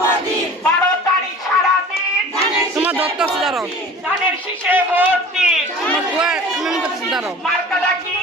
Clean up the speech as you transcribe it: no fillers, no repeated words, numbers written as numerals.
12 তারিখ সারাদিন তোমার দত্ত আছে দাঁড়াও ধানের শীষে ভোট দিন। তোমার গোয়া এমন করতে দাঁড়াও মার্কাটা কি